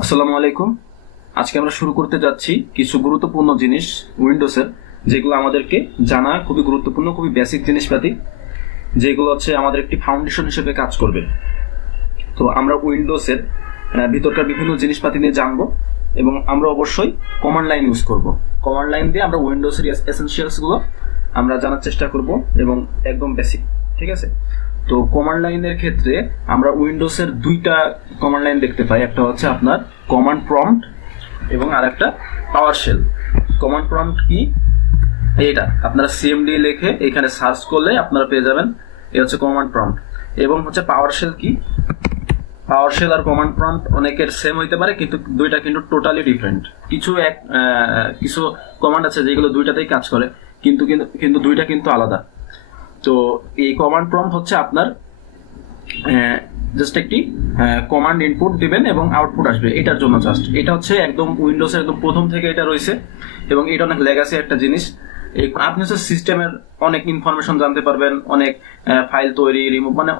আসসালামু আলাইকুম। আজকে আমরা শুরু করতে যাচ্ছি কিছু গুরুত্বপূর্ণ জিনিস উইন্ডোজের, যেগুলো আমাদেরকে জানা খুবই গুরুত্বপূর্ণ, খুবই বেসিক জিনিসপাতি, যেগুলো হচ্ছে আমাদের একটি ফাউন্ডেশন হিসেবে কাজ করবে। তো আমরা উইন্ডোজের ভিতরকার বিভিন্ন জিনিসপাতি নিয়ে জানবো এবং আমরা অবশ্যই কমান্ড লাইন ইউজ করব। কমান্ড লাইন দিয়ে আমরা উইন্ডোজের এসেনশিয়ালসগুলো আমরা জানার চেষ্টা করব এবং একদম বেসিক, ঠিক আছে। তো কমান্ড লাইনের ক্ষেত্রে আমরা উইন্ডোজের দুইটা কমান্ড লাইন দেখতে পাই, একটা হচ্ছে আপনার কমান্ড প্রম্পট এবং আরেকটা পাওয়ার শেল। কমান্ড প্রম্পট কি? এটা আপনারা সিএমডি লিখে এখানে সার্চ করলে আপনারা পেয়ে যাবেন, এই হচ্ছে কমান্ড প্রম্পট। এবং হচ্ছে পাওয়ার শেল কি? পাওয়ার শেল আর কমান্ড প্রম্পট অনেকের সেম হইতে পারে, কিন্তু দুইটা কিন্তু টোটালি ডিফারেন্ট। কিছু কমান্ড আছে যেগুলো দুইটাতেই কাজ করে, কিন্তু কিন্তু কিন্তু দুইটা কিন্তু আলাদা। তো এই কমান্ড প্রম্পট হচ্ছে আপনার জাস্ট একটি কমান্ড ইনপুট দিবেন এবং আউটপুট আসবে, এটার জন্য জাস্ট। এটা হচ্ছে একদম উইন্ডোজের একদম প্রথম থেকে এটা রয়েছে এবং এটা অনেক লেগাসি একটা জিনিস। আপনি হচ্ছে সিস্টেমের অনেক ইনফরমেশন জানতে পারবেন, অনেক ফাইল তৈরি, রিমুভ, মানে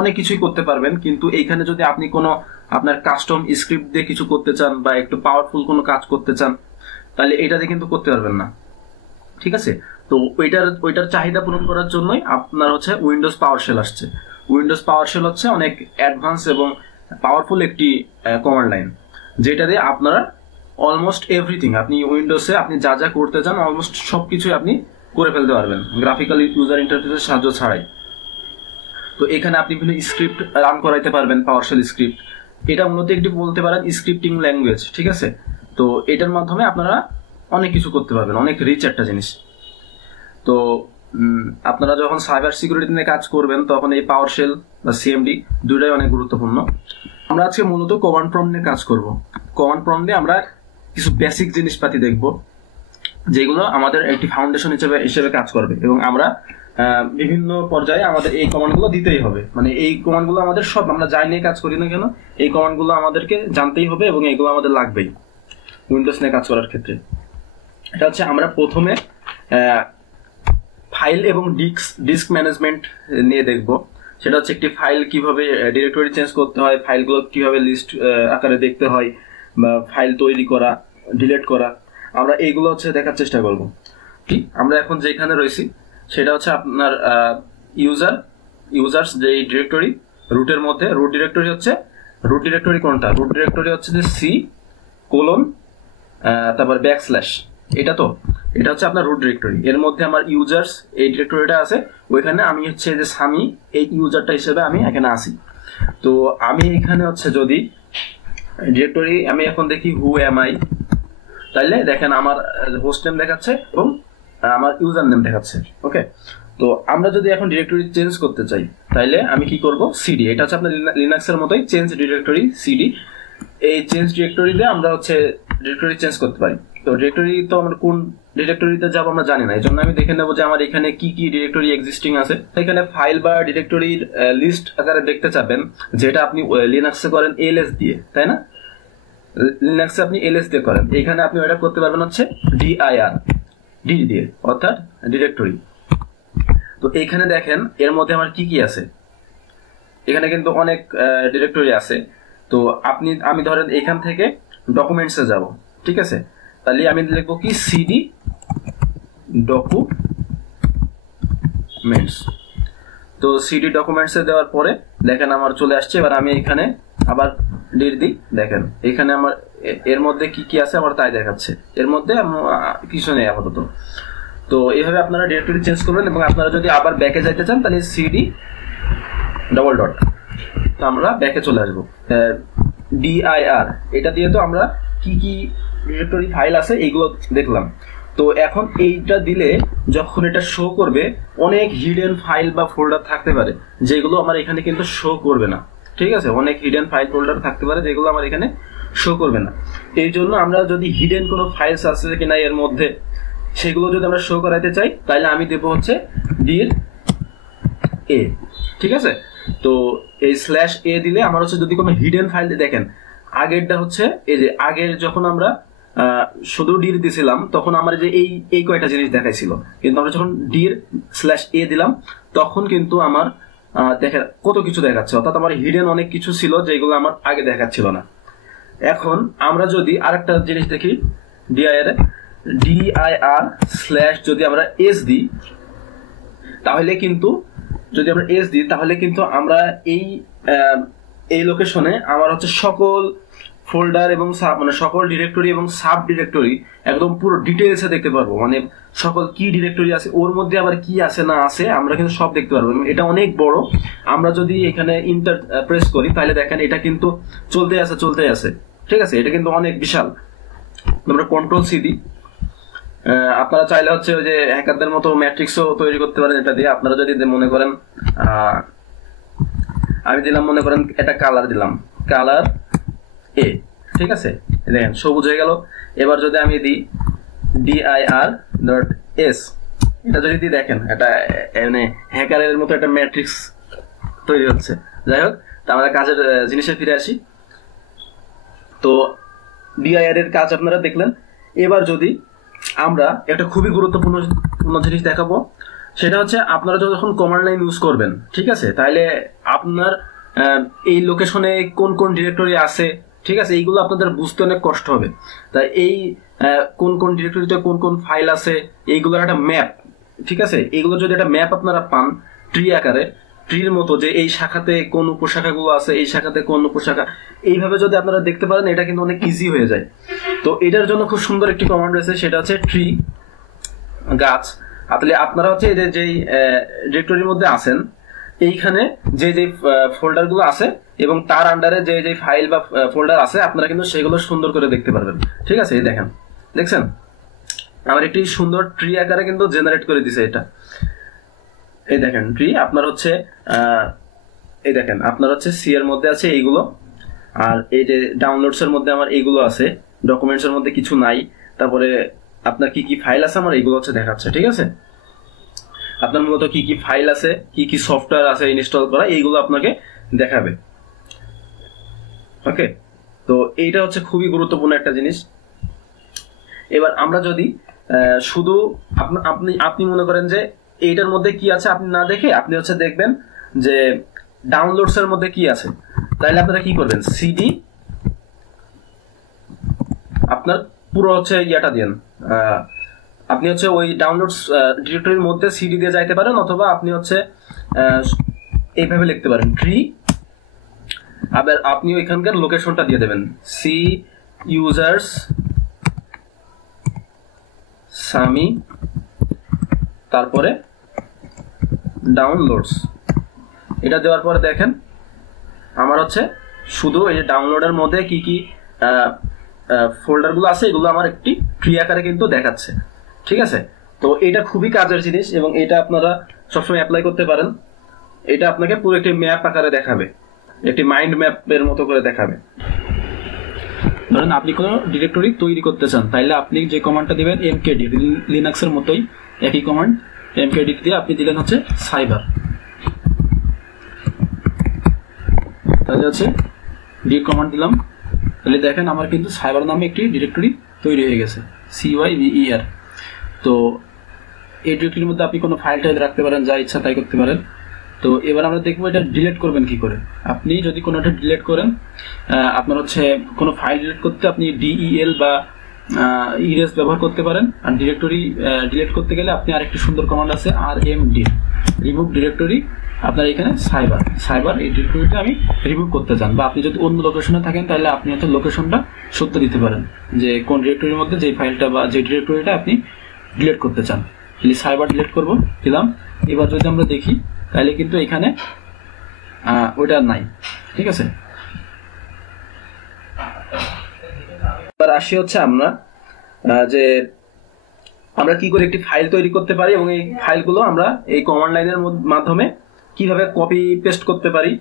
অনেক কিছুই করতে পারবেন। কিন্তু এইখানে যদি আপনি কোনো আপনার কাস্টম স্ক্রিপ্ট দিয়ে কিছু করতে চান বা একটু পাওয়ারফুল কোনো কাজ করতে চান, তাহলে এটা দিয়ে কিন্তু করতে পারবেন না, ঠিক আছে। তো ওইটার চাহিদা পূরণ করার জন্যই আপনার হচ্ছে উইন্ডোজ পাওয়ার শেল আসছে। উইন্ডোজ পাওয়ার শেল হচ্ছে অনেক অ্যাডভান্স এবং পাওয়ারফুল একটি কমান্ড লাইন, যেটা দিয়ে আপনারা অলমোস্ট এভরিথিং, আপনি উইন্ডোজে আপনি যা যা করতে চান অলমোস্ট সব কিছুই আপনি করে ফেলতে পারবেন গ্রাফিক্যাল ইউজার ইন্টারফেসের সাহায্য ছাড়াই। তো এখানে আপনি বিভিন্ন স্ক্রিপ্ট রান করাইতে পারবেন, পাওয়ার শেল স্ক্রিপ্ট। এটা মূলত একটি বলতে পারেন স্ক্রিপ্টিং ল্যাঙ্গুয়েজ, ঠিক আছে। তো এটার মাধ্যমে আপনারা অনেক কিছু করতে পারবেন, অনেক রিচ একটা জিনিস। তো আপনারা যখন সাইবার সিকিউরিটি নিয়ে কাজ করবেন তখন এই পাওয়ার শেল বা সিএমডি দুটাই অনেক গুরুত্বপূর্ণ। আমরা আজকে মূলত কমান্ড প্রম্পট নিয়ে কাজ করব। কমান্ড প্রম্পট দিয়ে আমরা কিছু বেসিক জিনিসপাতি দেখব, যেগুলো আমাদের একটি ফাউন্ডেশন হিসেবে কাজ করবে এবং আমরা বিভিন্ন পর্যায়ে আমাদের এই কমান্ডগুলো দিতেই হবে। মানে এই কমান্ডগুলো আমাদের সব, আমরা যাই নিয়ে কাজ করি না কেন, এই কমান্ডগুলো আমাদেরকে জানতেই হবে এবং এগুলো আমাদের লাগবেই উইন্ডোজ নিয়ে কাজ করার ক্ষেত্রে। এটা হচ্ছে আমরা প্রথমে ফাইল এবং ডিস্ক ম্যানেজমেন্ট নিয়ে দেখব। সেটা হচ্ছে একটি ফাইল কিভাবে ডিরেক্টরি চেঞ্জ করতে হয়, ফাইলগুলো কিভাবে লিস্ট আকারে দেখতে হয়, বা ফাইল তৈরি করা, ডিলিট করা, আমরা এইগুলো হচ্ছে দেখার চেষ্টা করব। ঠিক আমরা এখন যেখানে রয়েছি সেটা হচ্ছে আপনার ইউজার্স যে ডিরেক্টরি রুটের মধ্যে। রুট ডিরেক্টরি কোনটা? রুট ডিরেক্টরি হচ্ছে যে C:, তারপর ব্যাকস্ল্যাশ, এটা হচ্ছে আপনার রুট ডিরেক্টরি। এর মধ্যে আমার ইউজার্স এই ডিরেক্টরিটা আছে, ওইখানে আমি হচ্ছে যে স্বামী এই ইউজারটা হিসেবে আমি এখানে আসি। তো আমি এখানে হচ্ছে যদি ডিরেক্টরি আমি এখন দেখি হু এম আই, তাইলে দেখেন আমার হোস্ট নেম দেখাচ্ছে এবং আমার ইউজার নেম দেখাচ্ছে। ওকে, তো আমরা যদি এখন ডিরেক্টরি চেঞ্জ করতে চাই তাইলে আমি কি করব? সিডি, এটা হচ্ছে আপনার লিনাক্সের মতোই চেঞ্জ ডিরেক্টরি, সিডি। এই চেঞ্জ ডিরেক্টরি দিয়ে আমরা হচ্ছে ডিরেক্টরি চেঞ্জ করতে পারি। তো ডিরেক্টরি তো আমরা কোন ডিরেক্টরিতে যাবো আমরা জানি না, এই জন্য আমি দেখে নেবো যে আমার এখানে কি কি ডিরেক্টরি এক্সিস্টিং আছে। এখানে ফাইল বা ডিরেক্টরির লিস্ট আকারে দেখতে চাবেন, যেটা আপনি লিনাক্সে করেন এলএস দিয়ে, তাই না? লিনাক্সে আপনি এলএস দিয়ে করেন, এখানে আপনি ওটা করতে পারবেন হচ্ছে ডি দিয়ে, অর্থাৎ ডিরেক্টরি। তো এখানে দেখেন এর মধ্যে আমার কি কি আছে, এখানে কিন্তু অনেক ডিরেক্টরি আছে। তো আমি ধরেন এখান থেকে ডকুমেন্টসে যাব, ঠিক আছে। তাহলে আমি লিখবো কি সিডি ডকুমেন্টস। তো সিডি ডকুমেন্টসে দেওয়ার পরে দেখেন আমার চলে আসছে। এবার আমি এখানে আবার ডির দিই, দেখেন এখানে আমার এর মধ্যে কি কি আছে আমার তাই দেখাচ্ছে, এর মধ্যে কিছু নেই আপাতত। তো এইভাবে আপনারা ডিরেক্টরি চেঞ্জ করবেন এবং আপনারা যদি আবার ব্যাকে যাইতে চান তাহলে সিডি ডবল ডট, তো আমরা ব্যাকে চলে আসবো। dir, এটা দিয়ে তো আমরা কি কি ডিরেক্টরি ফাইল আছে এইগুলো দেখলাম। তো এখন এইটা দিলে যখন এটা শো করবে, অনেক হিডেন ফাইল বা ফোল্ডার থাকতে পারে যেগুলো আমার এখানে কিন্তু শো করবে না, ঠিক আছে। অনেক হিডেন ফাইল ফোল্ডার থাকতে পারে যেগুলো আমার এখানে শো করবে না। এই জন্য আমরা যদি হিডেন কোনো ফাইলস আছে কিনা এর মধ্যে, সেগুলো যদি আমরা শো করাইতে চাই তাহলে আমি দেবো হচ্ছে dir a, ঠিক আছে। তো এই /a দিলে আমার হচ্ছে যদি কোনো হিডেন ফাইল, দেখেন আগেরটা হচ্ছে এই যে আগের যখন আমরা শুধু ডির দিছিলাম তখন আমার যে এই কয়টা জিনিস দেখাইছিল, কিন্তু আমরা যখন dir/a দিলাম তখন কিন্তু আমার দেখেন কত কিছু দেখাচ্ছে, অর্থাৎ আমার হিডেন অনেক কিছু ছিল যেগুলো আমার আগে দেখাচ্ছিল না। এখন আমরা যদি আরেকটা জিনিস দেখি, dir স্ল্যাশ যদি আমরা এস দিই, তাহলে কিন্তু আমরা এই লোকেশনে আমার হচ্ছে সকল ফোল্ডার এবং মানে সকল ডিরেক্টরি এবং সাব ডিরেক্টরি একদম পুরো ডিটেলসে দেখতে পারবো। মানে সকল কি ডিরেক্টরি আছে, ওর মধ্যে আবার কি আছে না আছে আমরা কিন্তু সব দেখতে পারবো। এটা অনেক বড়। আমরা যদি এখানে ইন্টার প্রেস করি তাহলে দেখেন এটা কিন্তু চলতে আছে, ঠিক আছে, এটা কিন্তু অনেক বিশাল। আমরা কন্ট্রোল সি দিই, আপনারা চাইলে হচ্ছে ওই যে হ্যাকারদের মতো ম্যাট্রিক্সও তৈরি করতে পারেন এটা দিয়ে। আপনারা যদি মনে করেন আমি দিলাম, মনে করেন এটা কালার দিলাম, কালার এ, ঠিক আছে, দেখেন সবুজ হয়ে গেল। এবার যদি আমি দিই dir.s, এটা যদি দিই দেখেন এটা মানে হ্যাকারের মতো একটা ম্যাট্রিক্স তৈরি হচ্ছে। যাই হোক, তা আমরা কাজের জিনিসে ফিরে আসি। তো dir এর কাজ আপনারা দেখলেন। এবার যদি আমরা একটা খুবই গুরুত্বপূর্ণ জিনিস দেখাবো, সেটা হচ্ছে আপনারা যখন কমান্ড লাইন ইউজ করবেন, ঠিক আছে, তাহলে আপনার এই লোকেশনে কোন কোন ডিরেক্টরি আছে, ঠিক আছে, এইগুলো আপনাদের বুঝতে অনেক কষ্ট হবে। তাই এই কোন কোন ডিরেক্টরিতে কোন কোন ফাইল আছে এইগুলোর একটা ম্যাপ, ঠিক আছে, এইগুলো যদি একটা ম্যাপ আপনারা পান ট্রি আকারে, ট্রির মতো, যে এই শাখাতে কোন উপশাখাগুলো আছে, এই শাখাতে কোন উপশাখা, এইভাবে যদি আপনারা দেখতে পারেন এটা কিন্তু অনেক ইজি হয়ে যায়। তো এটার জন্য খুব সুন্দর একটি কমান্ড রয়েছে, সেটা হচ্ছে ট্রি গাছ। তাহলে আপনারা হচ্ছে এদের যেই ডিরেক্টরির মধ্যে আছেন, এইখানে যে যে ফোল্ডার গুলো আছে এবং তার আন্ডারে যে যে ফাইল বা ফোল্ডার আছে আপনারা কিন্তু সেগুলো সুন্দর করে দেখতে পারবেন, ঠিক আছে। এই দেখেন, দেখছেন আমার একটি সুন্দর ট্রি আকারে কিন্তু জেনারেট করে দিছে এটা। এই দেখেন ট্রি আপনার হচ্ছে এই দেখেন আপনার হচ্ছে সি এর মধ্যে আছে এইগুলো, আর এই যে ডাউনলোডস এর মধ্যে আমার এইগুলো আছে, ডকুমেন্টস এর মধ্যে কিছু নাই, তারপরে আপনার কি কি ফাইল আছে আমার এইগুলো হচ্ছে দেখাচ্ছে, ঠিক আছে। আপনার মূলত কি কি ফাইল আছে, কি কি সফটওয়্যার আছে ইনস্টল করা, এইগুলো আপনাকে দেখাবে। ওকে, তো এইটা হচ্ছে খুবই গুরুত্বপূর্ণ একটা জিনিস। এবার আমরা যদি শুধু আপনি মনে করেন যে এইটার মধ্যে কি আছে আপনি না দেখে আপনি হচ্ছে দেখবেন যে ডাউনলোডস এর মধ্যে কি আছে, তাহলে আপনারা কি করবেন, সিডি আপনার পুরো হচ্ছে ইয়াটা দেন, আপনি হচ্ছে ওই ডাউনলোডস ডিরেক্টরির মধ্যে সিডি দিয়ে যাইতে পারেন, অথবা আপনি হচ্ছে এইভাবে লিখতে পারেন ট্রি, আবার আপনি ওইখানকার লোকেশনটা দিয়ে দেবেন সি ইউজার্স সামি, তারপরে ডাউনলোডস। এটা দেওয়ার পরে দেখেন আমার হচ্ছে শুধু এই যে ডাউনলোডের মধ্যে কি কি ফোল্ডারগুলো আছে এগুলো আমার একটি ট্রি আকারে কিন্তু দেখাচ্ছে, ঠিক আছে। তো এটা খুবই কাজের জিনিস এবং এটা আপনারা সবসময় অ্যাপ্লাই করতে পারেন। এটা আপনাকে পুরো একটি ম্যাপ আকারে দেখাবে, একটি মাইন্ড ম্যাপের মতো করে দেখাবে। ধরেন আপনি কোনো ডিরেক্টরি তৈরি করতে চান, তাইলে আপনি যে কমান্ডটা দিবেন mkd, লিনাক্সের মতোই একই কমান্ড, mkd দিয়ে আপনি দিলেন হচ্ছে সাইবার, তাহলে হচ্ছে ডি কমান্ড দিলাম, তাহলে দেখেন আমার কিন্তু সাইবার নামে একটি ডিরেক্টরি তৈরি হয়ে গেছে, CYBER। তো এই ডিরেক্টরির মধ্যে আপনি কোনো ফাইল টাইল রাখতে পারেন, যা ইচ্ছা তাই করতে পারেন। তো এবার আমরা দেখবো এটা ডিলিট করবেন কি করে। আপনি যদি কোনোটা ডিলিট করেন, আপনার হচ্ছে কোনো ফাইল ডিলিট করতে আপনি DEL বা ইরেজ ব্যবহার করতে পারেন। আর ডিরেক্টরি ডিলিট করতে গেলে আপনি আরেকটি সুন্দর কমান্ড আছে RMD, রিমুভ ডিরেক্টরি। আপনার এখানে সাইবার এই ডিরেক্টরিটা আমি রিমুভ করতে চান, বা আপনি যদি অন্য লোকেশনে থাকেন তাহলে আপনি হয়তো লোকেশনটা সত্য দিতে পারেন যে কোন ডিরেক্টরির মধ্যে যে ফাইলটা বা যে ডিরেক্টরিটা আপনি ডিলিট করতে চান। তাহলে সাইবার ডিলিট করবো, দিলাম। এবার যদি আমরা দেখি তাহলে কিন্তু এখানে ওইটা নাই, ঠিক আছে। এবার আসি হচ্ছে আমরা যে আমরা কি করে একটি ফাইল তৈরি করতে পারি এবং এই ফাইলগুলো আমরা এই কমান্ড লাইনের মাধ্যমে কিভাবে কপি পেস্ট করতে পারি,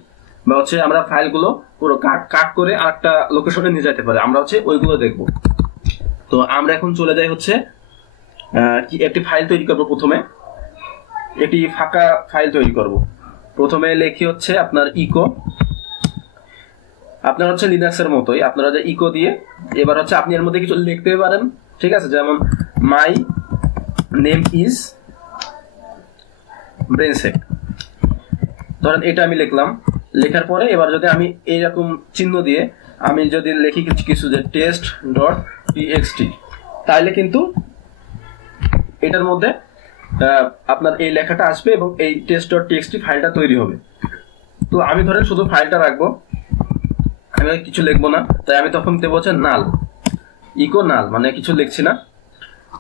বা হচ্ছে আমরা ফাইলগুলো পুরো কাট করে আরেকটা লোকেশনে নিয়ে যেতে পারি, আমরা হচ্ছে ওইগুলো দেখব। তো আমরা এখন চলে যাই হচ্ছে একটি ফাইল তৈরি করব। প্রথমে একটি ফাঁকা ফাইল তৈরি করব। প্রথমে লিখি হচ্ছে আপনার ইকো, আপনার হচ্ছে লিনাক্সের মতোই আপনারা যে ইকো দিয়ে এবার হচ্ছে আপনি এর মধ্যে কিছু লিখতে পারেন, ঠিক আছে, যেমন মাই নেম ইজ ব্রেনসেক, ধরেন এটা আমি লিখলাম। লেখার পরে এবার যদি আমি এইরকম চিহ্ন দিয়ে আমি যদি লিখি কিছু যে টেস্ট ডট টিএক্সটি, তাহলে কিন্তু এটার মধ্যে আপনার এই লেখাটা আসবে এবং এই টেস্ট ডট টিএক্সটি ফাইলটা তৈরি হবে। তো আমি ধরেন শুধু ফাইলটা রাখবো, আমি কিছু লিখবো না, তাই আমি তখন দেবো হচ্ছে নাল, ইকো নাল, মানে কিছু লিখছি না।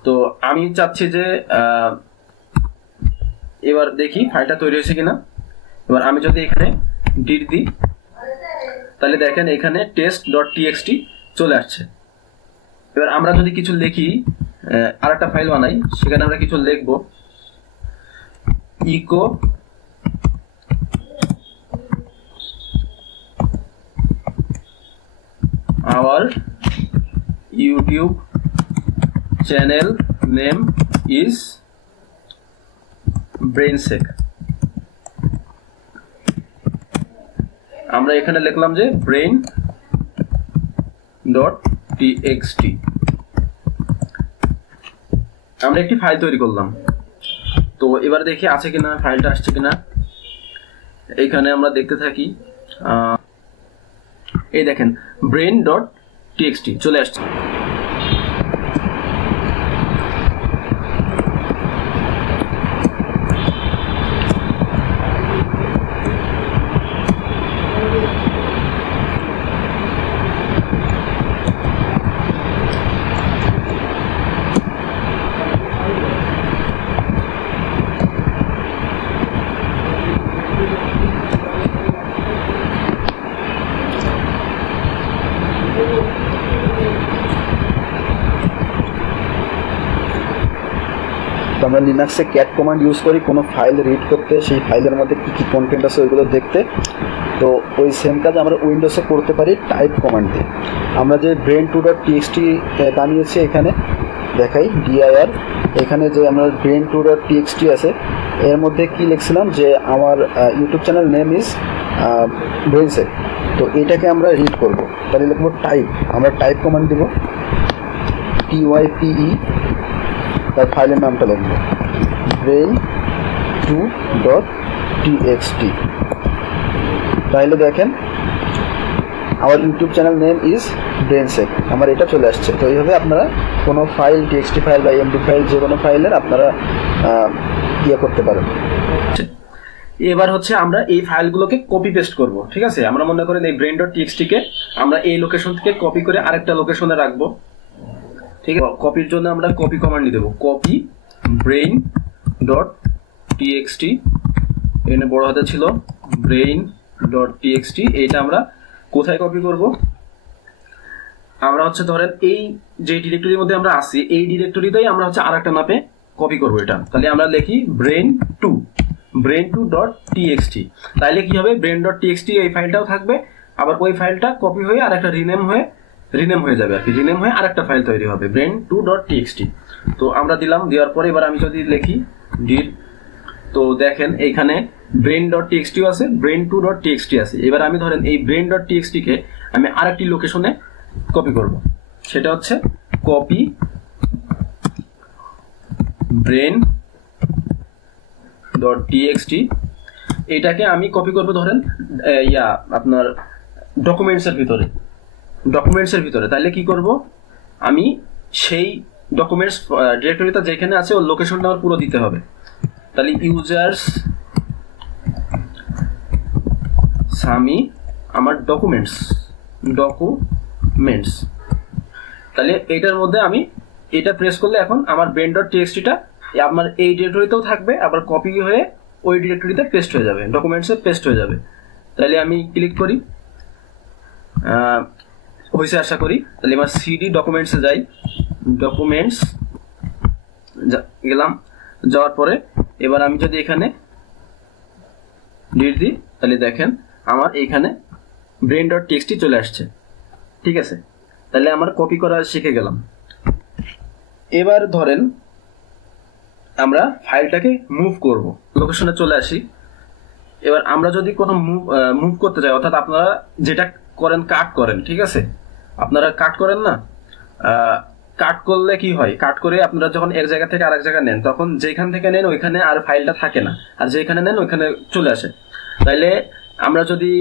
তো আমি চাচ্ছি যে এবার দেখি ফাইলটা তৈরি হয়েছে কিনা। এবার আমি যদি এখানে ডিট দিই, তাহলে দেখেন এখানে টেস্ট ডট টিএক্সটি চলে আসছে। এবার আমরা যদি কিছু লিখি, আর একটা ফাইল বানাই, সেখানে আমরা কিছু লিখবো, echo our YouTube channel name is Brainsec. আমরা এখানে লিখলাম যে ব্রেইন ডট টিএক্সটি। আমরা একটি ফাইল তৈরি করলাম। তো এবার দেখি আছে কিনা, ফাইলটা আসছে কিনা। এইখানে আমরা দেখতে থাকি, এই দেখেন ব্রেইন ডট টিএক্সটি চলে আসছে। আমরা লিনাক্সে ক্যাট কমান্ড ইউজ করি কোনো ফাইল রিড করতে, সেই ফাইলের মধ্যে কী কী কন্টেন্ট আছে ওইগুলো দেখতে। তো ওই সেম কাজ আমরা উইন্ডোজে করতে পারি টাইপ কমান্ড দিয়ে। আমরা যে ব্রেন টু ডট টিএক্সটি বানিয়েছি, এখানে দেখাই ডিআইআর, এখানে যে আমরা ব্রেন টু ডট টিএক্সটি আছে, এর মধ্যে কি লিখছিলাম যে আমার ইউটিউব চ্যানেল নেম ইজ ব্রেইনসেক। তো এটাকে আমরা রিড করব, তাহলে লিখবো টাইপ, আমরা টাইপ কমান্ড দিব TYPE, তার ফাইলের নামটা লিখবো brain2.txt। তাহলে দেখেন আমার ইউটিউব চ্যানেল নেম ইজ ব্রেইনসেক, আমার এটা চলে আসছে। তো এইভাবে আপনারা কোনো ফাইল, টিএক্সটি ফাইল বা এমডি ফাইল, যে কোনো ফাইলের আপনারা ইয়ে করতে পারেন। এবার হচ্ছে আমরা এই ফাইলগুলোকে কপি পেস্ট করব, ঠিক আছে। আমরা মনে করেন এই ব্রেইন ডট টিএক্সটি কে আমরা এই লোকেশন থেকে কপি করে আরেকটা লোকেশনে রাখবো, ঠিক আছে। কপির জন্য আমরা কপি কমান্ড দেবো, কপি ব্রেইন ডট টিএক্সটি, এখানে বড় হাতে ছিল ব্রেইন ডট টিএক্সটি। এইটা আমরা কোথায় কপি করব? আমরা হচ্ছে ধরেন এই যে ডিরেক্টরির মধ্যে আমরা আছি, এই ডিরেক্টরিতেই আমরা হচ্ছে আরেকটা ম্যাপে কপি করব এটা। তাহলে আমরা লিখি brain2 ডট টিএক্সটি। তাইলে কি হবে, ব্রেইন ডট টিএক্সটি এই ফাইলটাও থাকবে, আবার ওই ফাইলটা কপি হয়ে আর একটা রিনেম হয়ে যাবে আর কি, রিনেম হয়ে আরেকটা ফাইল তৈরি হবে brain2 ডট টিএক্সটি। তো আমরা দিলাম, দেওয়ার পরে এবার আমি যদি লিখি ডির, তো দেখেন এইখানে ব্রেইন ডট টিএক্সটিও আছে, brain2 ডট টিএক্সটি আছে। এবার আমি ধরেন এই ব্রেইন ডট টিএক্সটি কে আমি আরেকটি লোকেশনে কপি করব, সেটা হচ্ছে কপি ব্রেইন ডট টিএক্সটি। এটাকে আমি কপি করব ধরেন আপনার ডকুমেন্টসের ভিতরে। তাহলে কি করব, আমি সেই ডকুমেন্টস ডিরেক্টরিটা যেখানে আছে ওর লোকেশনটা আমার পুরো দিতে হবে। তাহলে ইউজার্স সামি আমার ডকুমেন্টস, তাহলে এটার মধ্যে আমি এটা প্রেস করলে এখন আমার ব্রেইন ডট টিএক্সটিটা আপনার এই ডিরেক্টরিতেও থাকবে, আবার কপি হয়ে ওই ডিরেক্টরিতে পেস্ট হয়ে যাবে, ডকুমেন্টসে পেস্ট হয়ে যাবে। তাহলে আমি ক্লিক করি, হয়েছে আশা করি। তাহলে এবার সিডি ডকুমেন্টসে যাই, ডকুমেন্টস গেলাম, যাওয়ার পরে এবার আমি যদি এখানে ডিলিট দিই, তাহলে দেখেন আমার এইখানে ব্রেইন ডট টিএক্সটি চলে আসছে, ঠিক আছে। তাহলে আমার কপি করা শিখে গেলাম। এবার ধরেন আমরা ফাইলটাকে মুভ করব, লোকেশনে চলে আসি। এবার আমরা যদি কোনো মুভ করতে চাই, অর্থাৎ আপনারা যেটা করেন কাট করেন, ঠিক আছে, আপনারা কাট করেন না, কাট করলে কি হয়, কাট করে আপনারা যখন এক জায়গা থেকে আরেক জায়গায় নেন, তখন যেখান থেকে নেন ওইখানে আর ফাইলটা থাকে না, আর যেখানে নেন ওইখানে চলে আসে। তাইলে আমরা যদি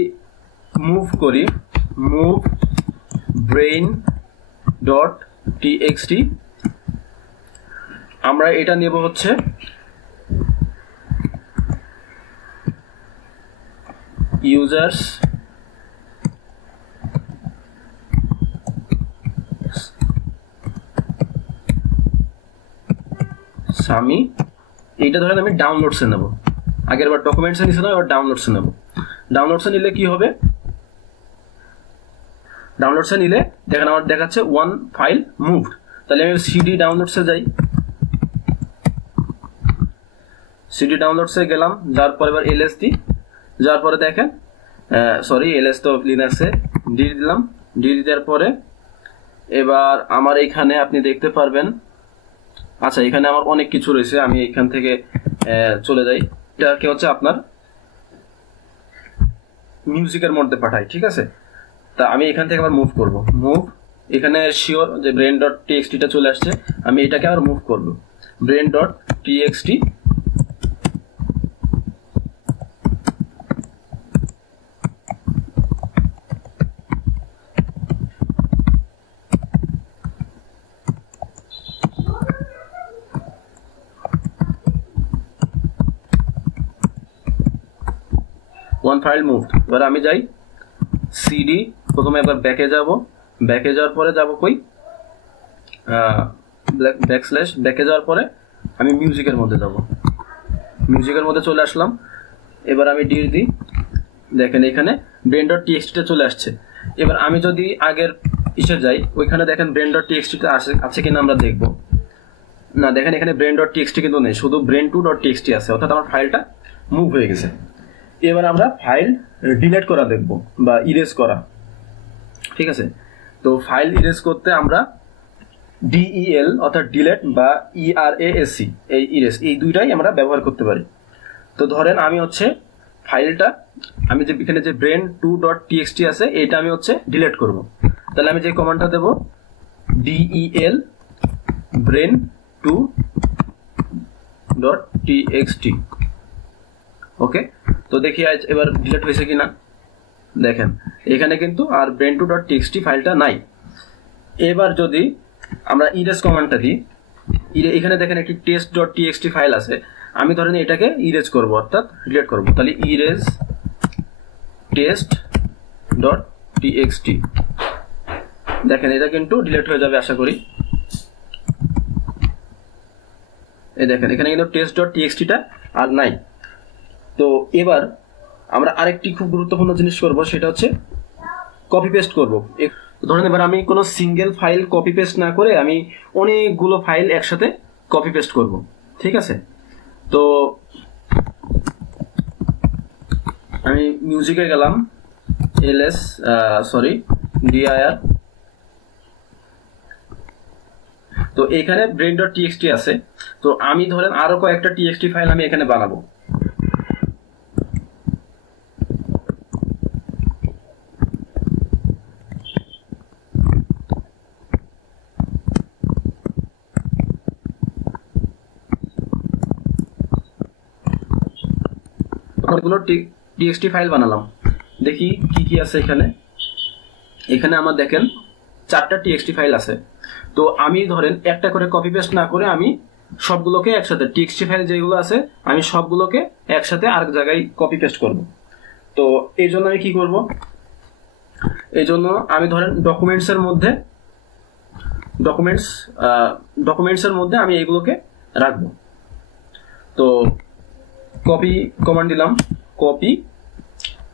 মুভ করি, মুভ ব্রেইন ডট টিএক্সটি, আমরা এটা নেব হচ্ছে ইউজার্স সামি। এইটা ধরেন আমি ডাউনলোডসে নেব, আগের বার ডকুমেন্টসে নিয়েছিলাম, এবার ডাউনলোডসে নেব। ডাউনলোডসে নিলে কি হবে, ডাউনলোডসে নিলে দেখেন আমার দেখাচ্ছে ওয়ান ফাইল মুভড। তাহলে আমি সিডি ডাউনলোডসে যাই, সিডি ডাউনলোডসে গেলাম, যার পরে এবার এলএস দিই, যার পরে দেখেন সরি এলএস তো লিনাক্সে, ডি দিলাম, ডি দেওয়ার পরে এবার আমার এখানে আপনি দেখতে পারবেন, আচ্ছা এখানে আমার অনেক কিছু রয়েছে, আমি এখান থেকে চলে যাই, এটাকে হচ্ছে আপনার মিউজিকের মধ্যে পাঠাই, ঠিক আছে। তা আমি এখান থেকে আবার মুভ করব, মুভ, এখানে শিওর যে ব্রেন ডট টিএক্সটিটা চলে আসছে, আমি এটাকে আবার মুভ করব, brain dot TXT, one file move. এবার আমি যাই সিডি, প্রথমে একবার ব্যাকে যাব, ব্যাকে যাওয়ার পরে যাব কই ব্যাকস্ল্যাশ, ব্যাকে যাওয়ার পরে আমি মিউজিকের মধ্যে যাব, মিউজিকের মধ্যে চলে আসলাম। এবার আমি ডি দিই, দেখেন এখানে ব্রেন ডট টিএক্সটিটা চলে আসছে। এবার আমি যদি আগের ইসে যাই, ওইখানে দেখেন ব্রেন ডট টিএক্সটিটা আছে কিনা আমরা দেখব, না দেখেন এখানে ব্রেন ডট টিএক্সটি কিন্তু নেই, শুধু ব্রেন টু ডট টিএক্সটি আছে, অর্থাৎ আমার ফাইলটা মুভ হয়ে গেছে। এবার আমরা ফাইল ডিলিট করা দেখব বা ইরেজ করা, ঠিক আছে। তো ফাইল ইরেজ করতে আমরা ডিইএল অর্থাৎ ডিলেট বা ইআরএএসসি, এই ইরেজ, এই দুইটাই আমরা ব্যবহার করতে পারি। তো ধরেন আমি হচ্ছে ফাইলটা, আমি যে এখানে যে ব্রেন টু ডট টিএক্সটি আছে এটা আমি হচ্ছে ডিলিট করব। তাহলে আমি যে কমান্ডটা দেব ডিইএল ব্রেন টু ডট টিএক্সটি, ওকে। তো দেখি আজ এবার ডিলিট হয়েছে কিনা, দেখেন এখানে কিন্তু আর ব্রেন টু ডট টিএক্সটি ফাইলটা নাই। এবার যদি আমরা ইরেজ কমান্ডটা দিই, এখানে দেখেন একটি টেস্ট ডট টিএক্সটি ফাইল আছে, আমি ধরেন এটাকে ইরেজ করব অর্থাৎ ডিলিট করব, তাহলে ইরেজ টেস্ট ডট টিএক্সটি, দেখেন এটা কিন্তু ডিলিট হয়ে যাবে আশা করি। এই দেখেন এখানে কিন্তু টেস্ট ডট টিএক্সটিটা আর নাই। তো এবার আমরা আরেকটি খুব গুরুত্বপূর্ণ জিনিস করব, সেটা হচ্ছে কপি পেস্ট করব। ধরেন এবার আমি কোনো সিঙ্গেল ফাইল কপি পেস্ট না করে আমি অনেকগুলো ফাইল একসাথে কপি পেস্ট করব, ঠিক আছে। তো আমি মিউজিকে গেলাম, এলএস সরি ডিআইআর, তো এখানে ব্রেন ডট টিএক্সটি আছে, তো আমি ধরেন আরো কয়েকটা টিএক্সটি ফাইল আমি এখানে বানাবো। অনেকগুলো টিএক্সটি ফাইল বানালাম, দেখি কি কি আছে এখানে। এখানে আমার দেখেন 4টা টিএক্সটি ফাইল আছে। তো আমি ধরেন একটা করে কপি পেস্ট না করে আমি সবগুলোকে একসাথে, টিএক্সটি ফাইল যেগুলো আছে আমি সবগুলোকে একসাথে আরেক জায়গায় কপি পেস্ট করব। তো এই জন্য আমি কি করব, এই জন্য আমি ধরেন ডকুমেন্টসের মধ্যে আমি এগুলোকে রাখবো। তো কপি কমান্ড দিলাম, কপি,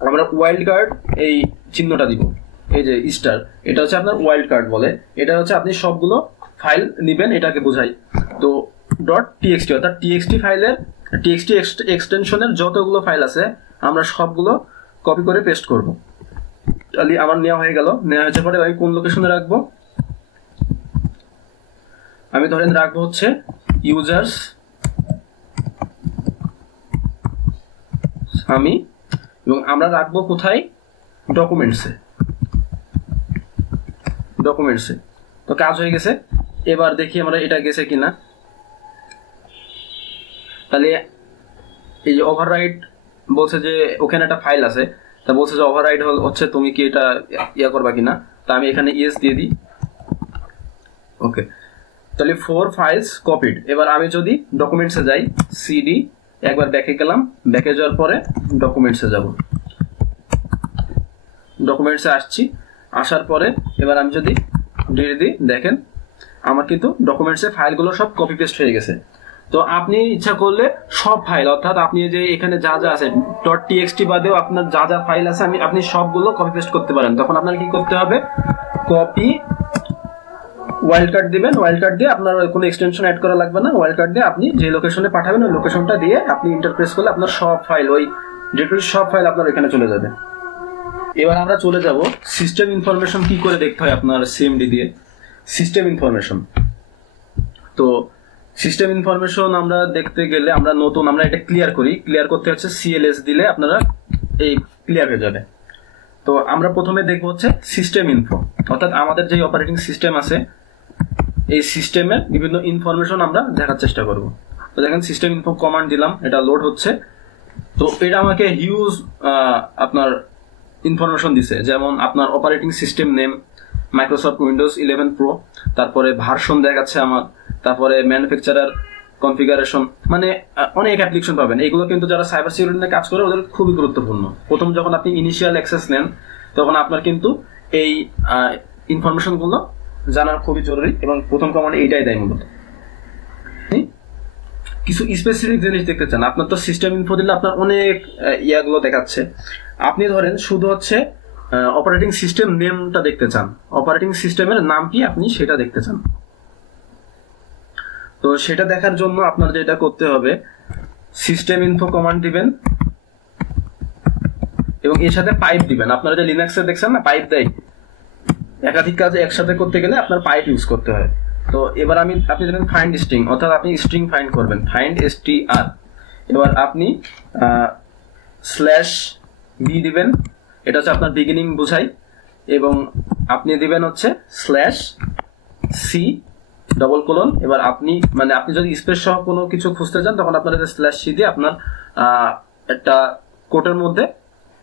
আমরা ওয়াইল্ড কার্ড এই চিহ্নটা দিব, এই যে স্টার, এটা হচ্ছে আপনার ওয়াইল্ড কার্ড বলে, এটা হচ্ছে আপনি সবগুলো ফাইল নেবেন এটাকে বোঝাই। তো ডট টিএক্সটি অর্থাৎ টিএক্সটি ফাইলের টিএক্সটি এক্সটেনশনের যতগুলো ফাইল আছে আমরা সবগুলো কপি করে পেস্ট করব। তাহলে আমার নেওয়া হয়ে গেল, নেওয়া হয়েছে পরে আমি কোন লোকেশনে রাখবো, আমি ধরেন রাখবো হচ্ছে ইউজার্স আমি, এবং আমরা রাখবো কোথায়, ডকুমেন্টসে। তো কাজ হয়ে গেছে। এবার দেখি আমরা এটা গেছে কিনা। তাহলে এই যে ওভাররাইড বলছে যে ওখানে একটা ফাইল আছে, তা বলছে যে ওভাররাইড হচ্ছে তুমি কি এটা ইয়া করবা কিনা। তা আমি এখানে ইয়েস দিয়ে দিই। ওকে, তাহলে 4 ফাইলস কপিড। এবার আমি যদি ডকুমেন্টসে যাই, সিডি একবার ব্যাকে গেলাম, ব্যাকে যাওয়ার পরে ডকুমেন্টসে যাব, ডকুমেন্টসে আসছি, আসার পরে এবার আমি যদি ডিলিট দিই, দেখেন আমার কিন্তু ডকুমেন্টসে ফাইলগুলো সব কপি পেস্ট হয়ে গেছে। তো আপনি ইচ্ছা করলে সব ফাইল, অর্থাৎ আপনি যে এখানে যা যা আছে .txt বাদেও আপনার যা যা ফাইল আছে আপনি সবগুলো কপি পেস্ট করতে পারেন। তখন আপনার কি করতে হবে, কপি ওয়াইল্ড কার্ড দিবেন, ওয়াইল্ড কার্ড দিয়ে আপনার কোনো এক্সটেনশন অ্যাড করা লাগবে না, ওয়াইল্ড কার্ড দিয়ে আপনি যে লোকেশনে পাঠাবেন ওই লোকেশনটা দিয়ে আপনি ইন্টারপ্রেস করলে আপনার সব ফাইল, ওই ডিরেক্টরির সব ফাইল আপনার এখানে চলে যাবে। এবার আমরা চলে যাব সিস্টেম ইনফরমেশন কি করে দেখতে হয় আপনার সিএমডি দিয়ে। সিস্টেম ইনফরমেশন, তো সিস্টেম ইনফরমেশন আমরা দেখতে গেলে আমরা এটা ক্লিয়ার করি, ক্লিয়ার করতে হচ্ছে সিএলএস দিলে আপনারা এই ক্লিয়ার হয়ে যাবে। তো আমরা প্রথমে দেখবো হচ্ছে সিস্টেম ইনফো, অর্থাৎ আমাদের যে অপারেটিং সিস্টেম আছে এই সিস্টেমের বিভিন্ন ইনফরমেশন আমরা দেখার চেষ্টা করব। তো দেখেন সিস্টেম ইনফো কমান্ড দিলাম, এটা লোড হচ্ছে। তো এটা আমাকে হিউজ আপনার ইনফরমেশন দিছে, যেমন আপনার operating system name Microsoft Windows 11 pro, তারপরে ভার্সন দেখাচ্ছে আমার, তারপরে ম্যানুফ্যাকচারার কনফিগারেশন, মানে অনেক অ্যাপ্লিকেশন পাবেন। এগুলো কিন্তু যারা সাইবার সিকিউরিটি নিয়ে কাজ করে ওদের খুবই গুরুত্বপূর্ণ। প্রথম যখন আপনি ইনিশিয়াল অ্যাক্সেস নেন তখন আপনার কিন্তু এই ইনফরমেশনগুলো জানার খুবই জরুরি, এবং প্রথম কমান্ড এইটাই দেয় মূলত। কিছু স্পেসিফিক জিনিস দেখতে চান, আপনার তো সিস্টেম ইনফো দিলে আপনার অনেক ইয়াগুলো দেখাচ্ছে। আপনি ধরেন শুধু হচ্ছে অপারেটিং সিস্টেম নেমটা দেখতে চান, অপারেটিং সিস্টেমের নাম কি আপনি সেটা দেখতে চান। তো সেটা দেখার জন্য আপনার যেটা করতে হবে, সিস্টেম ইনফো কমান্ড দিবেন এবং এর সাথে পাইপ দিবেন। আপনারা যে লিনাক্সে দেখছেন না পাইপ দেয়, একাধিক কাজ একসাথে করতে গেলে আপনার পাইপ ইউজ করতে হয়। তো এবার আপনি দেবেন ফাইন্ড স্ট্রিং, অর্থাৎ আপনি স্ট্রিং ফাইন্ড করবেন, ফাইন্ড str। এবার আপনি /b দিবেন, এটা হচ্ছে আপনার বিগিনিং বোঝাই, এবং আপনি দিবেন হচ্ছে /c ডবল কোলন। এবার আপনি যদি স্পেস সহ কোনো কিছু খুঁজতে চান তখন আপনার /c দিয়ে আপনার একটা কোটের মধ্যে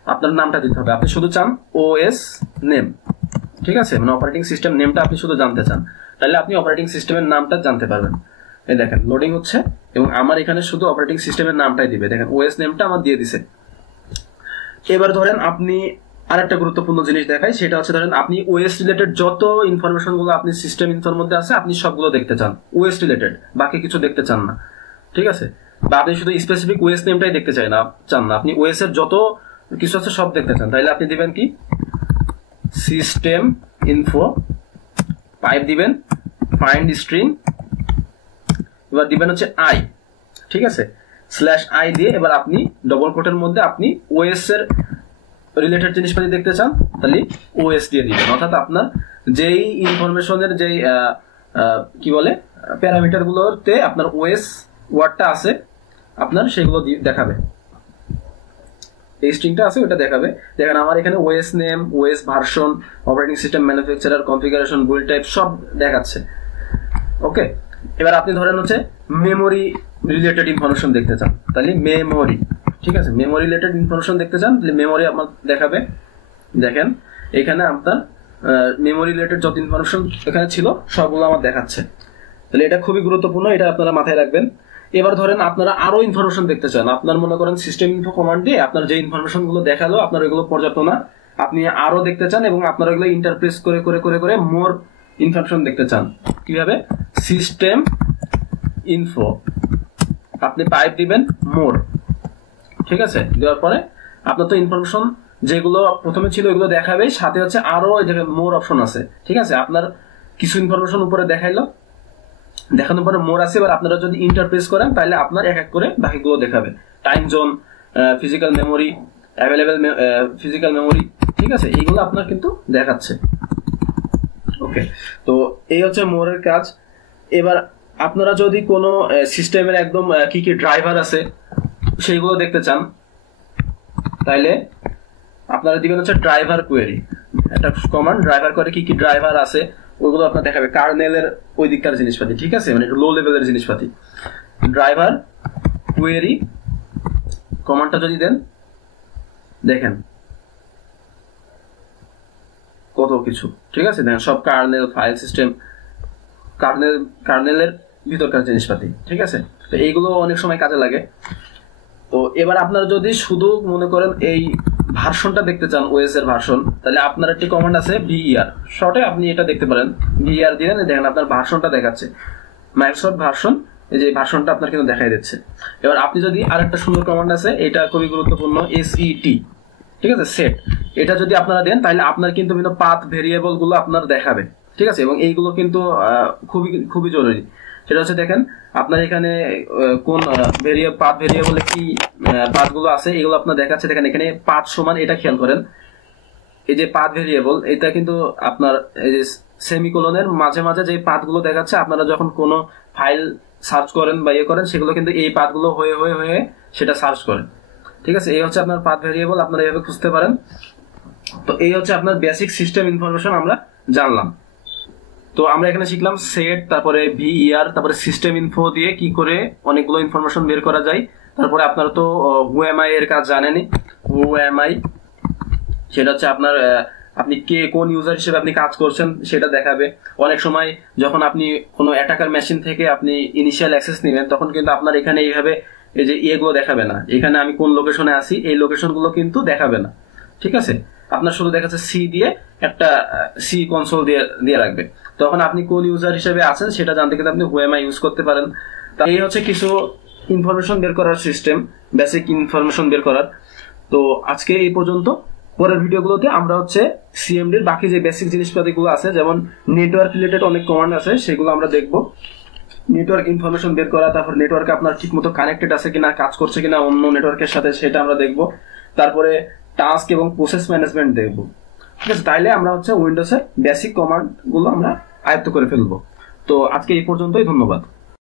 আপনার নামটা দিতে হবে। আপনি শুধু চান ওএস নেম, ঠিক আছে, মানে অপারেটিং সিস্টেম নেমটা আপনি শুধু জানতে চান, তাহলে আপনি অপারেটিং সিস্টেমের নামটা জানতে পারবেন। এই দেখেন লোডিং হচ্ছে এবং আমার এখানে শুধু অপারেটিং সিস্টেমের নামটাই দিবে, দেখেন ওএস নেমটা আমার দিয়ে দিছে। এবার ধরেন আপনি আরেকটা গুরুত্বপূর্ণ জিনিস দেখাই, সেটা হচ্ছে ধরেন আপনি ওএস রিলেটেড যত ইনফরমেশন গুলো আপনি সিস্টেম ইনফোর মধ্যে আছে আপনি সবগুলো দেখতে চান, ওএস রিলেটেড, বাকি কিছু দেখতে চান না, ঠিক আছে, বা আপনি শুধু স্পেসিফিক ওএস নেমটাই দেখতে চান না, আপনি ওএস এর যত কিছু আছে সব দেখতে চান, তাহলে আপনি দিবেন কি সিস্টেম ইনফো, পাইপ দিবেন, ফাইন্ড স্ট্রিং, এবার দিবেন হচ্ছে আই, ঠিক আছে, /i দিয়ে এবার আপনি ডবল কোটের মধ্যে আপনি ওএস এর রিলেটেড জিনিসপাতি দেখতে চান তাহলে ওএস দিয়ে দিবেন। অর্থাৎ আপনার যেই ইনফরমেশনের যেই কি বলে প্যারামিটার গুলোতে আপনার ওএস ওয়ার্ডটা আছে আপনার সেগুলো দেখাবে, এই স্ট্রিংটা আছে ওটা দেখাবে। দেখেন আমার এখানে OS name, OS version, operating system, manufacturer, configuration, build type সব দেখাচ্ছে। ওকে, এবার আপনি ধরেন হচ্ছে মেমোরি রিলেটেড ইনফরমেশন দেখতে চান তাহলে মেমোরি, ঠিক আছে, মেমোরি রিলেটেড ইনফরমেশন দেখতে চান তাহলে মেমোরি আপনার দেখাবে। দেখেন এখানে আপনার মেমোরি রিলেটেড যত ইনফরমেশন এখানে ছিল সবগুলো আমার দেখাচ্ছে, তাহলে এটা খুবই গুরুত্বপূর্ণ, এটা আপনারা মাথায় রাখবেন। এবার ধরেন আপনারা আরো ইনফরমেশন দেখতে চান, আপনার মনে করেন সিস্টেম ইনফো কমান্ড দিয়ে আপনার যে ইনফরমেশন গুলো দেখালো আপনার এগুলো পর্যাপ্ত না, আপনি আরো দেখতে চান এবং আপনারা এগুলো ইন্টারপ্রেস করে করে করে করে মোর ইনফরমেশন দেখতে চান। কিভাবে? সিস্টেম ইনফো, আপনি পাইপ দিবেন মোর, ঠিক আছে, দেওয়ার পরে আপনার তো ইনফরমেশন যেগুলো প্রথমে ছিল এগুলো দেখাবে, সাথে হচ্ছে আরো এই জায়গায় মোর অপশন আছে, ঠিক আছে, আপনার কিছু ইনফরমেশন উপরে দেখাইলো, দেখানোর পরে মোর আছে। এবার আপনারা যদি ইন্টারপ্রেস করেন তাহলে আপনার এক এক করে বাকিগুলো দেখাবে, time zone, physical memory, available physical memory, ঠিক আছে, এইগুলো আপনার কিন্তু দেখাচ্ছে। ওকে, তো এই হচ্ছে মোরের কাজ। এবার আপনারা যদি কোনো সিস্টেমের একদম কি কি ড্রাইভার আছে সেইগুলো দেখতে চান তাইলে আপনারা দিবেন হচ্ছে ড্রাইভার কোয়েরি, একটা কমান্ড, ড্রাইভার করে কি কি ড্রাইভার আছে ওইগুলো আপনার দেখাবে, কার্নেলের ওই দিককার জিনিসপাতি, ঠিক আছে, মানে একটু লো লেভেলের জিনিসপাতি। ড্রাইভার কোয়েরি কমান্ডটা যদি দেন, দেখেন কত কিছু, ঠিক আছে। দেখেন সব কার্নেল, ফাইল সিস্টেম, কার্নেলের ভিতরকার জিনিসপাতি, ঠিক আছে। তো এইগুলো অনেক সময় কাজে লাগে। তো এবার আপনারা যদি শুধু মনে করেন এই ভার্সনটা দেখতে চান, ওএস এর ভার্সন, তাহলে আপনার একটি কমান্ড আছে ভিইআর, শর্টে আপনি এটা দেখতে পারেন। ভিইআর দিলেন, দেখেন আপনার ভার্সনটা দেখাচ্ছে, মাইক্রোসফট ভার্সন, এই যে ভার্সনটা আপনার কিন্তু দেখাই দিচ্ছে। এবার আপনি যদি আরেকটা সুন্দর কমান্ড আছে, এটা খুবই গুরুত্বপূর্ণ, এসইটি, ঠিক আছে, সেট, এটা যদি আপনারা দেন তাহলে আপনার কিন্তু বিভিন্ন পাথ ভেরিয়েবল গুলো আপনার দেখাবে, ঠিক আছে। এবং এইগুলো কিন্তু খুবই খুবই জরুরি। সেটা হচ্ছে দেখেন আপনার এখানে কোন পাথ ভেরিয়েবলে কি পাথগুলো আছে এগুলো আপনার দেখাচ্ছে। দেখেন এখানে পাথ সমান, এটা খেয়াল করেন, এই যে পাথ ভেরিয়েবল, এটা কিন্তু আপনার এই যে সেমিকোলনের মাঝে মাঝে যে পাথগুলো দেখাচ্ছে, আপনারা যখন কোনো ফাইল সার্চ করেন বা ইয়ে করেন, সেগুলো কিন্তু এই পাথগুলো হয়ে হয়ে হয়ে সেটা সার্চ করেন, ঠিক আছে। এই হচ্ছে আপনার পাথ ভেরিয়েবল, আপনারা এইভাবে খুঁজতে পারেন। তো এই হচ্ছে আপনার বেসিক সিস্টেম ইনফরমেশন আমরা জানলাম। তো আমরা এখানে শিখলাম সেট, তারপরে ভিইআর, তারপরে সিস্টেম ইনফো দিয়ে কি করে অনেকগুলো ইনফরমেশন বের করা যায়। তারপরে আপনারা তো হুএমআই এর কাজ জানেনই। হুএমআই সেটা হচ্ছে আপনার আপনি কে কোন ইউজার হিসেবে আপনি কাজ করছেন সেটা দেখাবে। অনেক সময় যখন আপনি কোনো অ্যাটাকার মেশিন থেকে আপনি ইনিশিয়াল অ্যাক্সেস নেবেন, তখন কিন্তু আপনার এখানে এইভাবে এই যে এগুলো দেখাবে না, এখানে আমি কোন লোকেশনে আছি এই লোকেশনগুলো কিন্তু দেখাবে না, ঠিক আছে। আপনার শুধু দেখাচ্ছে সি দিয়ে একটা সি কনসোল দিয়ে রাখবে, তখন আপনি কোন ইউজার হিসেবে আছেন সেটা জানতে কিন্তু আপনি হুএমআই ইউজ করতে পারেন। এই হচ্ছে কিছু ইনফরমেশন বের করার সিস্টেম, বেসিক ইনফরমেশন বের করার। তো আজকে এই পর্যন্ত। পরের ভিডিওগুলোতে আমরা হচ্ছে সিএমডির বাকি যে বেসিক জিনিসপাতিগুলো আছে, যেমন নেটওয়ার্ক রিলেটেড অনেক কমান্ড আছে, সেগুলো আমরা দেখবো। নেটওয়ার্ক ইনফরমেশন বের করা, তারপর নেটওয়ার্কে আপনার ঠিকমতো কানেক্টেড আছে কিনা, কাজ করছে কিনা অন্য নেটওয়ার্কের সাথে, সেটা আমরা দেখবো। তারপরে টাস্ক এবং প্রসেস ম্যানেজমেন্ট দেখবো, ঠিক আছে। তাইলে আমরা হচ্ছে উইন্ডোজের বেসিক কমান্ড গুলো আমরা আয়ত্ত করে ফেলবো। তো আজকে এই পর্যন্তই, ধন্যবাদ।